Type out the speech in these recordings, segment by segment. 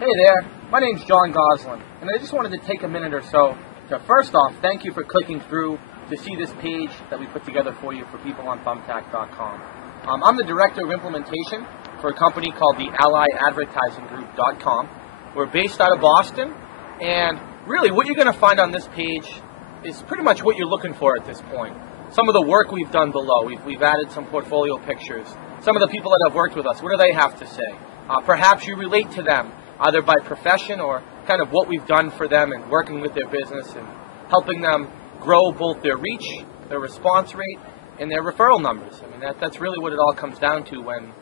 Hey there, my name's John Goslin, and I just wanted to take a minute or so to first off thank you for clicking through to see this page that we put together for you for people on Thumbtack.com. I'm the Director of Implementation for a company called the AllyAdvertisingGroup.com. We're based out of Boston, and really what you're going to find on this page is pretty much what you're looking for at this point. Some of the work we've done below, we've added some portfolio pictures. Some of the people that have worked with us, what do they have to say? Perhaps you relate to them, either by profession or kind of what we've done for them and working with their business and helping them grow both their reach, their response rate, and their referral numbers. I mean, that's really what it all comes down to when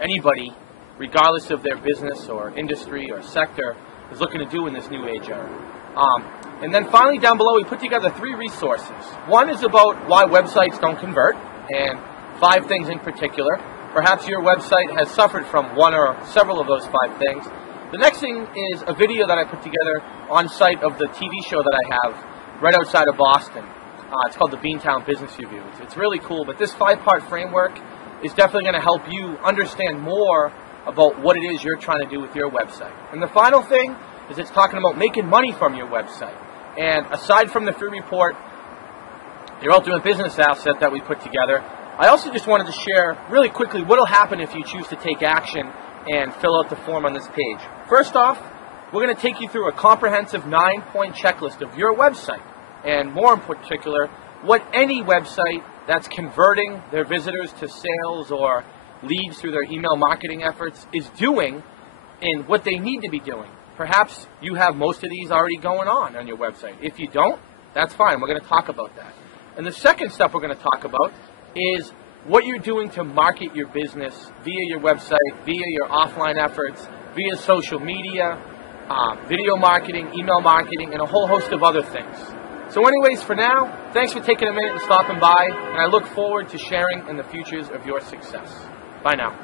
anybody, regardless of their business or industry or sector, is looking to do in this new age era. And then finally down below we put together 3 resources. One is about why websites don't convert, and 5 things in particular. Perhaps your website has suffered from one or several of those 5 things. The next thing is a video that I put together on site of the TV show that I have right outside of Boston. It's called the Beantown Business Review. It's really cool, but this 5-part framework is definitely going to help you understand more about what it is you're trying to do with your website. And the final thing is it's talking about making money from your website. And aside from the free report, your ultimate business asset that we put together, I also just wanted to share really quickly what will happen if you choose to take action and fill out the form on this page. First off, we're going to take you through a comprehensive 9-point checklist of your website, and more in particular, what any website that's converting their visitors to sales or leads through their email marketing efforts is doing and what they need to be doing. Perhaps you have most of these already going on your website. If you don't, that's fine. We're going to talk about that. And the second stuff we're going to talk about is what you're doing to market your business via your website, via your offline efforts, via social media, video marketing, email marketing, and a whole host of other things. So anyways, for now, thanks for taking a minute and stopping by, and I look forward to sharing in the futures of your success. Bye now.